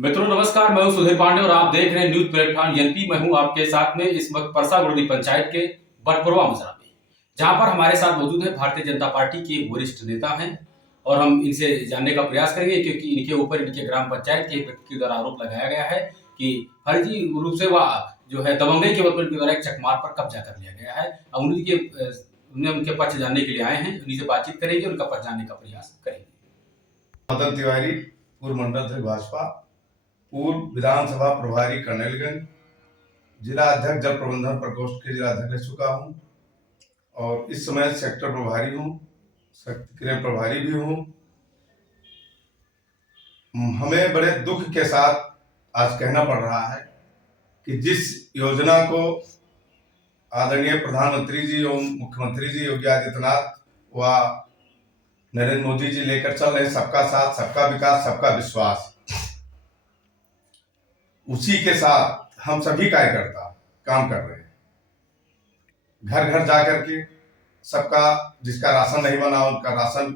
मित्रों नमस्कार, मैं हूं सुधीर पांडे और आप देख रहे हैं न्यूज प्लेटफॉर्म एनपी। मैं हूं आपके साथ में इस वक्त परसा गुरदी पंचायत के बटपुरवा मजरा में, जहां पर हमारे साथ मौजूद है भारतीय जनता पार्टी के एक वरिष्ठ नेता हैं और हम इनसे जानने का प्रयास करेंगे क्योंकि इनके ऊपर इनके ग्राम पंचायत के एक व्यक्ति के द्वारा आरोप लगाया गया है कि फर्जी रूप से वह जो है दबंगई के वतन के द्वारा एक चकमार पर कब्जा कर लिया गया है। अब उनके पक्ष जानने के लिए आए हैं, उन्हीं से बातचीत करेंगे, उनका पक्ष जानने का प्रयास करेंगे। मदन तिवारी, पूर्व मंडल अध्यक्ष भाजपा, पूर्व विधानसभा प्रभारी कर्नलगंज, जिला अध्यक्ष जल प्रबंधन प्रकोष्ठ के जिला अध्यक्ष रह चुका हूं और इस समय सेक्टर प्रभारी हूं, शक्तिक्रिया प्रभारी भी हूं। हमें बड़े दुख के साथ आज कहना पड़ रहा है कि जिस योजना को आदरणीय प्रधानमंत्री जी एवं मुख्यमंत्री जी योगी आदित्यनाथ व नरेंद्र मोदी जी लेकर चल रहे, सबका साथ, सबका विकास, सबका विश्वास, उसी के साथ हम सभी कार्यकर्ता काम कर रहे हैं। घर घर जाकर के सबका, जिसका राशन नहीं बना उनका राशन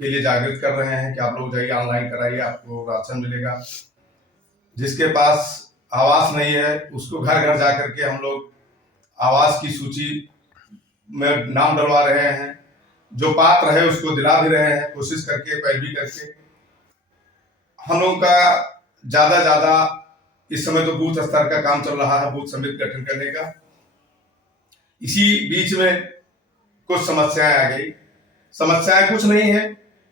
के लिए जागृत कर रहे हैं कि आप लोग जाइए, ऑनलाइन कराइए, आपको राशन मिलेगा। जिसके पास आवास नहीं है उसको घर घर जाकर के हम लोग आवास की सूची में नाम डलवा रहे हैं। जो पात्र है उसको दिला भी रहे हैं, कोशिश करके, पैरवी करके। हम लोगों का ज्यादा इस समय तो बूथ स्तर का काम चल रहा है, बूथ समिति गठन करने का। इसी बीच में कुछ समस्याएं आ गई। समस्याएं कुछ नहीं है,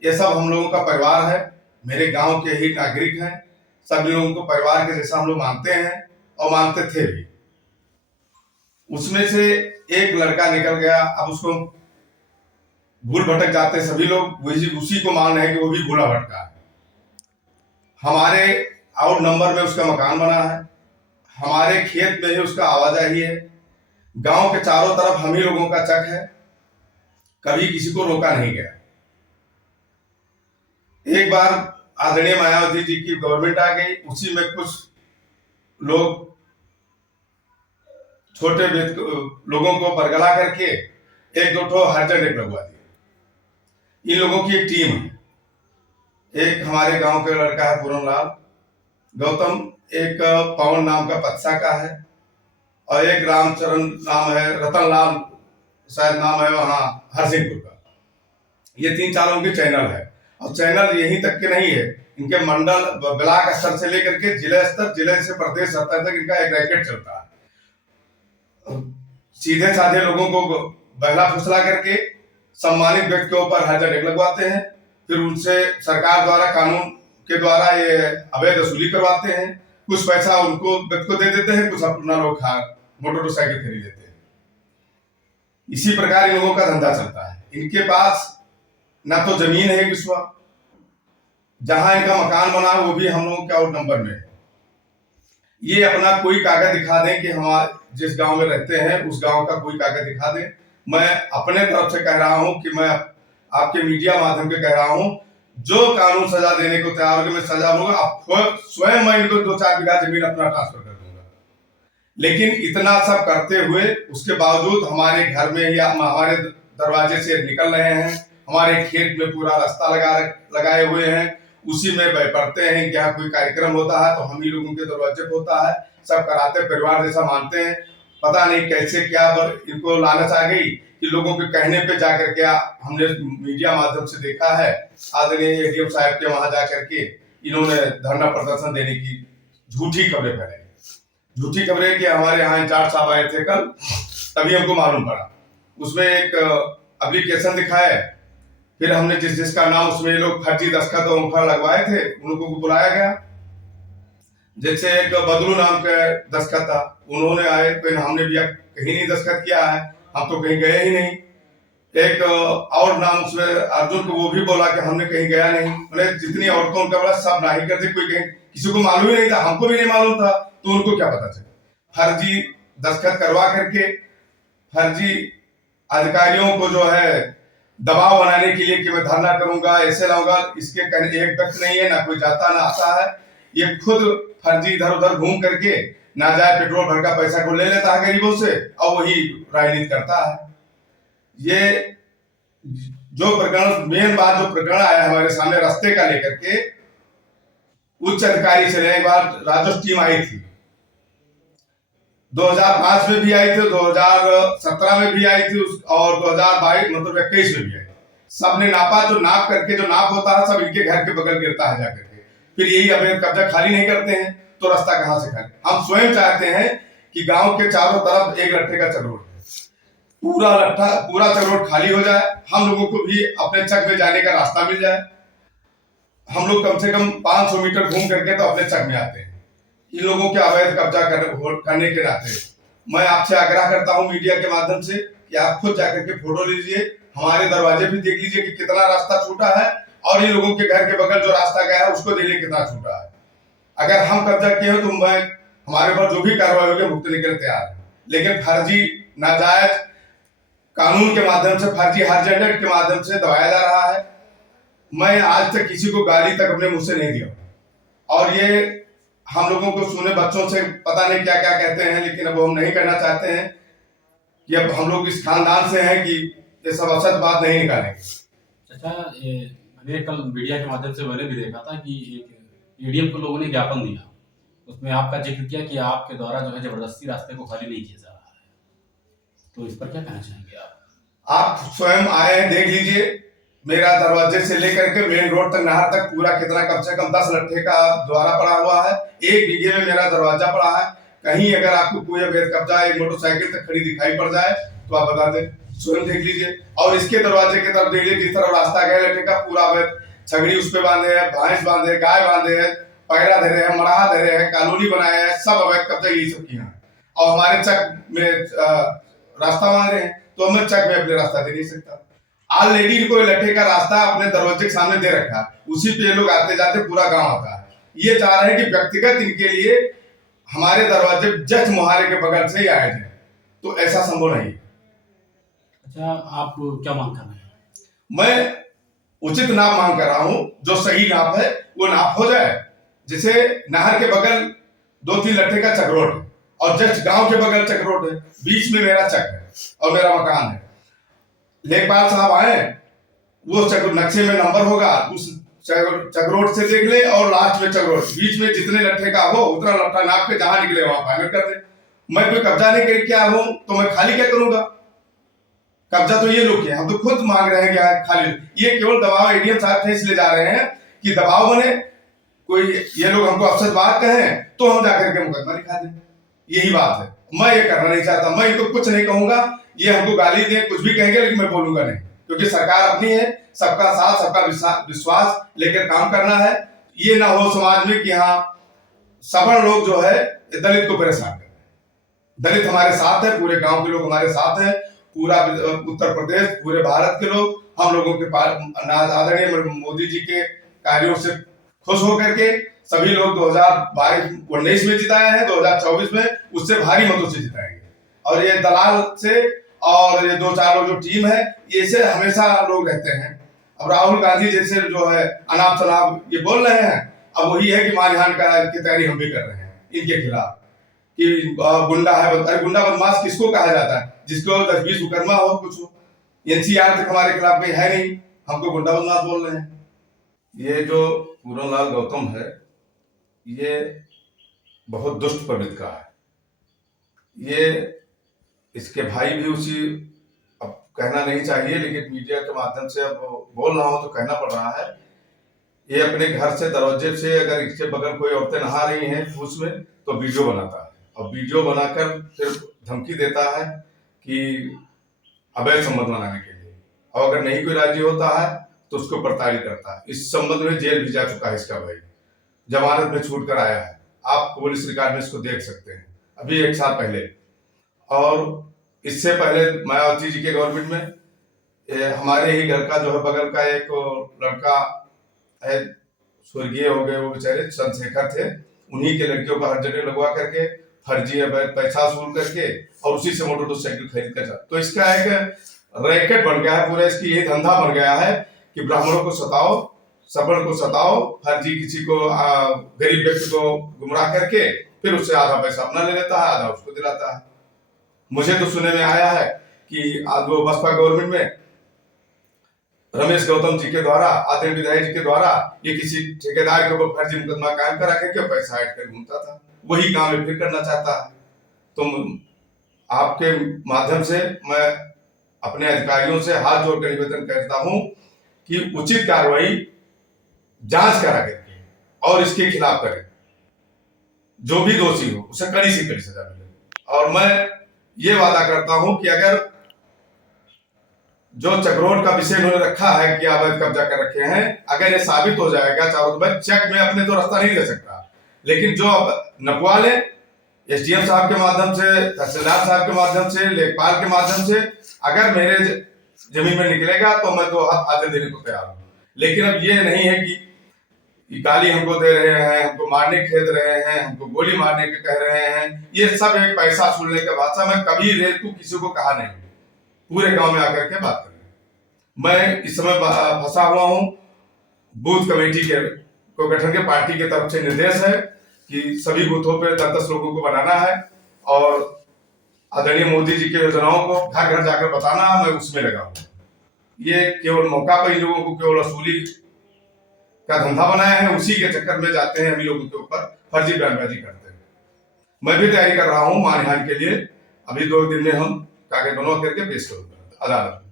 ये सब हम लोगों का परिवार है, मेरे गांव के ही नागरिक हैं। सभी लोगों को परिवार के जैसा हम लोग मानते हैं और मानते थे भी। उसमें से एक लड़का निकल गया, अब उसको भूल भटक जाते सभी लोग, उसी को मान रहे हैं कि वो भी भूला भटका है। हमारे आउट नंबर में उसका मकान बना है, हमारे खेत में ही उसका आवाजाही है, गांव के चारों तरफ हम ही लोगों का चक है, कभी किसी को रोका नहीं गया। एक बार आदरणीय मायावती जी की गवर्नमेंट आ गई, उसी में कुछ लोग छोटे लोगों को बरगला करके एक दो ठो हरजन एक लगवा दिए। इन लोगों की एक टीम है, एक हमारे गांव का लड़का है पूरन लाल गौतम, एक पवन नाम का पत्सा का है और एक रामचरण नाम है, रतन लाल शायद नाम है वहां हरसिंहपुर का। ये 3-4 उनके चैनल है और चैनल यहीं तक के नहीं है, इनके मंडल ब्लॉक स्तर से लेकर के जिला स्तर, जिले से प्रदेश स्तर तक इनका एक रैकेट चलता है। सीधे साधे लोगों को बहला फुसला करके सम्मानित व्यक्ति के ऊपर हरजन एक लगवाते हैं, फिर उनसे सरकार द्वारा, कानून के द्वारा ये अवैध वसूली करवाते हैं। कुछ पैसा उनको व्यक्ति को दे देते हैं, कुछ अपना लोग मोटरसाइकिल खरीद लेते हैं। इसी प्रकार इन लोगों का धंधा चलता है। इनके पास ना तो जमीन है विश्वा, जहां इनका मकान बना वो भी हम लोगों के आउट नंबर में है। ये अपना कोई कागज दिखा दें कि हमारे जिस गांव में रहते हैं उस गांव का कोई कागज दिखा दें। मैं अपने तरफ से कह रहा हूं कि मैं आपके मीडिया माध्यम से कह रहा हूं, जो कानून सजा देने को तैयार होगा मैं सजा दूंगा। अब स्वयं मैं इनको 2-4 बीघा जमीन अपना ट्रांसफर कर दूंगा। लेकिन इतना सब करते हुए उसके बावजूद हमारे घर में या हमारे दरवाजे से निकल रहे हैं, हमारे खेत में पूरा रास्ता लगाए हुए हैं, उसी में पढ़ते हैं कि यहाँ कोई कार्यक्रम होता है तो हम ही लोगों के दरवाजे पे होता है, सब कराते, परिवार जैसा मानते हैं। पता नहीं कैसे क्या इनको लालच आ गई कि लोगों के कहने पे जाकर के, हमने मीडिया माध्यम से देखा है, आदरणीय एडीएम साहब के वहां जाकर के इन्होंने धरना प्रदर्शन देने की झूठी खबरें फैलाई। झूठी खबरें कि हमारे यहाँ इंचार्ज साहब आए थे कल, तभी हमको मालूम पड़ा। उसमें एक एप्लीकेशन दिखाया, फिर हमने जिसका नाम उसमें लोग फर्जी दस्तखत और मुखर लगवाए थे उनको बुलाया गया। जैसे एक बदलू नाम का दस्तखत था, उन्होंने आए, फिर हमने भी कहीं नहीं दस्तखत किया है, हम तो कहीं गए ही नहीं। एक और नाम उसमें अर्जुन को, वो भी बोला कि हमने कहीं गया नहीं। मतलब जितनी औरतों का बोला सब नहीं करते, कोई कहीं किसी को मालूम ही नहीं था, हमको भी नहीं मालूम था, तो उनको क्या पता चला। फर्जी दस्तखत करवा करके फर्जी अधिकारियों को जो है दबाव बनाने के लिए कि मैं धरना करूंगा, ऐसे लाऊंगा, इसके कहने एक व्यक्ति नहीं है, ना कोई जाता ना आता है। ये खुद फर्जी इधर उधर घूम करके ना जाए पेट्रोल भर का पैसा को ले लेता है गरीबों से और वही राजनीति करता है। ये जो प्रकरण, मेन बात जो प्रकरण आया हमारे सामने रास्ते का लेकर के, उच्च अधिकारी चले, एक बार राजस्व टीम आई थी, 2005 में भी आई थी, 2017 में भी आई थी और 2022 मतलब 21 में भी आई। सबने नापा, तो नाप करके जो नाप होता है सब इनके घर के बगल गिरता है जाकर के। फिर यही अवैध कब्जा खाली नहीं करते हैं तो रास्ता कहां से खाली। हम स्वयं चाहते हैं कि गांव के चारों तरफ एक लट्ठे का चक्रोट, पूरा चक्रोट खाली हो जाए, हम लोगों को भी अपने चक में जाने का रास्ता मिल जाए। हम लोग कम से कम 500 मीटर घूम करके तो अपने चक में आते हैं। इन लोगों के अवैध कब्जा करने के नाते मैं आपसे आग्रह करता हूं मीडिया के माध्यम से कि आप खुद जाकर के फोटो लीजिए, हमारे दरवाजे भी देख लीजिए कि कितना रास्ता छूटा है और इन लोगों के घर के बगल जो रास्ता गया है उसको देखिए कितना छूटा है। अगर हम कब्जा किए हो तो हमारे ऊपर जो भी कार्रवाई होगी भुगतने के लिए तैयार है, लेकिन फर्जी नाजायज कानून के माध्यम से, फर्जी हर्जेंडेट के माध्यम से दबाया जा रहा है। मैं आज तक किसी को गाली तक अपने मुंह से नहीं दिया और ये हम लोगों को सुने बच्चों से पता नहीं क्या क्या कहते हैं, लेकिन अब हम नहीं करना चाहते हैं कि अब हम लोग इस खानदान से हैं कि ये सब असत बात नहीं निकालेंगे। अच्छा, मैंने कल मीडिया के माध्यम से मैंने भी देखा था कि एक ईडीएम को लोगों ने ज्ञापन दिया, उसमें आपका जिक्र किया कि आपके द्वारा जो है जबरदस्ती रास्ते को खाली नहीं किया जा रहा है, तो इस पर क्या कहना चाहेंगे आप? आप स्वयं आए हैं, देख लीजिए मेरा दरवाजे से लेकर के मेन रोड तक, नहर तक पूरा कितना कम से कम 10 लट्ठे का द्वारा पड़ा हुआ है। 1 बीघे में मेरा दरवाजा पड़ा है। कहीं अगर आपको कोई अवैध कब्जा एक मोटरसाइकिल तक खड़ी दिखाई पड़ जाए तो आप बता दें, स्वयं देख लीजिए। और इसके दरवाजे की तरफ देख लीजिए, जिस तरफ रास्ता गया लट्ठे का पूरा अवैध छगड़ी उस पे बांधे हैं, भैंस बांधे हैं, गाय बांधे हैं, पैरा धरे हैं, मड़ाहा धरे हैं, कॉलोनी बनाए हैं, सब अवैध कब्जा यही सब किया है। और हमारे चक में रास्ता मांग रहे हैं तो मैं चक में अपने रास्ता दे नहीं सकता। ऑलरेडी कोई लट्ठे का रास्ता अपने दरवाजे के सामने दे रखा है, उसी पे लोग आते जाते पूरा गांव आता है। ये चाह रहे हैं कि व्यक्तिगत इनके लिए हमारे दरवाजे जस्ट मुहारे के बगल से ही आए जाए, तो ऐसा संभव नहीं। अच्छा, आप क्या मांग कर रहे हैं? मैं उचित नाप मांग कर रहा हूं, जो सही नाप है वो नाप हो जाए। जैसे नहर के बगल 2-3 लट्ठे का चक्रोट है और जस्ट गांव के बगल चक्रोट है, बीच में मेरा चक है और मेरा मकान है। लेखपाल साहब आए, वो नक्शे में नंबर होगा, उस चक्रोट से देख ले और लास्ट में चक्रोट, बीच में जितने लट्ठे का हो उतना लट्ठा नाप के जहां निकले वहां फाइनल कर दे। मैं कोई कब्जा नहीं करके आया हूं तो मैं खाली क्या करूंगा? कब्जा तो ये लोग किया, हम तो खुद मांग रहे हैं कि खाली। ये केवल दबाव एडीएम साहब थे इसलिए जा रहे हैं कि दबाव बने, कोई ये लोग हमको अफसर बात कहें तो हम जाकर के मुकदमा लिखा दें। यही बात है, मैं ये करना नहीं चाहता। मैं इनको कुछ नहीं कहूंगा, ये हमको गाली दें, कुछ भी कहेंगे, लेकिन मैं बोलूंगा नहीं, क्योंकि सरकार अपनी है, सबका साथ सबका विश्वास लेकर काम करना है। ये ना हो समाज में कि हाँ सवर्ण लोग जो है दलित को परेशान कर रहे हैं। दलित हमारे साथ है, पूरे गांव के लोग हमारे साथ है, पूरा उत्तर प्रदेश, पूरे भारत के लोग हम लोगों के पास आदरणीय मोदी जी के कार्यों से खुश होकर के सभी लोग 2022-19 में जिताए हैं, 2024 में उससे भारी मतों से जिताएंगे। और ये दलाल से और ये 2-4 लोग जो टीम है, ये से हमेशा लोग रहते हैं। अब राहुल गांधी जैसे जो है अनाप शनाप ये बोल रहे हैं, अब वही है कि मानहानि की तैयारी हम भी कर रहे हैं इनके खिलाफ कि गुंडा है। अरे गुंडा बदमाश किसको कहा जाता है? जिसको 10-20 मुकदमा हो, कुछ हो। एनसीआर तक हमारे खिलाफ कोई है नहीं, हमको गुंडा बदमाश बोल रहे हैं। ये जो पूरनलाल गौतम है, ये बहुत दुष्ट प्रवृत्ति का है। ये इसके भाई भी उसी, अब कहना नहीं चाहिए लेकिन मीडिया के माध्यम से अब बोल रहा हूं तो कहना पड़ रहा है। ये अपने घर से दरवाजे से अगर इसके बगल कोई औरतें नहा रही हैं उसमें तो वीडियो बनाता है और वीडियो बनाकर फिर धमकी देता है कि अवैध संबंध बनाने के लिए, और अगर नहीं कोई राजी होता है तो उसको प्रताड़ित करता है। इस संबंध में जेल भी जा चुका है इसका भाई, जमानत में छूट कर आया है। आप पुलिस रिकॉर्ड में इसको देख सकते हैं, अभी 1 साल पहले। और इससे पहले मायावती जी के गवर्नमेंट में हमारे ही घर का जो है बगल का एक लड़का है, स्वर्गीय हो गए वो बेचारे, चंद्रशेखर थे, उन्हीं के लड़कियों को हर जगह लगवा करके फर्जी अवैध पैसा वसूल करके और उसी से मोटरसाइकिल खरीद कर जाता। तो इसका एक रैकेट बन गया है पूरा, इसकी ये धंधा बन गया है कि ब्राह्मणों को सताओ, सवर्ण को सताओ, फर्जी किसी को गरीब व्यक्ति को गुमराह करके फिर उससे आधा पैसा अपना ले लेता है, आधा उसको दिलाता है। मुझे तो सुनने में आया है कि आज वो बसपा गवर्नमेंट में रमेश गौतम जी के द्वारा, आदरणीय विधायक जी के द्वारा ये किसी ठेकेदार के ऊपर फर्जी मुकदमा कायम करा करके पैसा ऐड कर घूमता था, वही काम ये फिर करना चाहता है। तो आपके माध्यम से मैं अपने अधिकारियों से हाथ जोड़कर निवेदन करता हूं कि उचित कार्रवाई जांच करा करके और इसके खिलाफ करें, जो भी दोषी हो उसे कड़ी से कड़ी सजा मिले। और मैं ये वादा करता हूं कि अगर जो चक्रोड का विषय उन्होंने रखा है कि अवैध कब्जा कर रखे हैं, अगर ये साबित हो जाएगा, चारों तरफ चेक में अपने तो रास्ता नहीं दे सकता, लेकिन जो अब नपवा ले एसडीएम साहब के माध्यम से, तहसीलदार साहब के माध्यम से, लेखपाल के माध्यम से, अगर मेरे जमीन में निकलेगा तो मैं 2 हाथ आगे देने को तैयार हूं। लेकिन अब ये नहीं है कि गाली हमको दे रहे हैं, हमको मारने खेद रहे हैं, हमको गोली मारने के कह रहे हैं, ये सब एक पैसा सुनने के बादशाह। मैं कभी रेतु किसी को कहा नहीं, पूरे गांव में आकर के बात करें। मैं इस समय फंसा हुआ हूं, बूथ कमेटी के को गठन के पार्टी की तरफ से निर्देश है कि सभी बूथों पे 10-10 लोगों को बनाना है और आदरणीय मोदी जी की योजनाओं को घर घर जाकर बताना, मैं उसमें लगा हूं। ये केवल मौका पर इन लोगों को केवल वसूली का धंधा बनाया है, उसी के चक्कर में जाते हैं, हम लोगों के ऊपर फर्जी बयानबाजी करते हैं। मैं भी तैयारी कर रहा हूं मानहानि के लिए, अभी 2 दिन में हम कागज बनवा करके पेश करूंगा अदालत।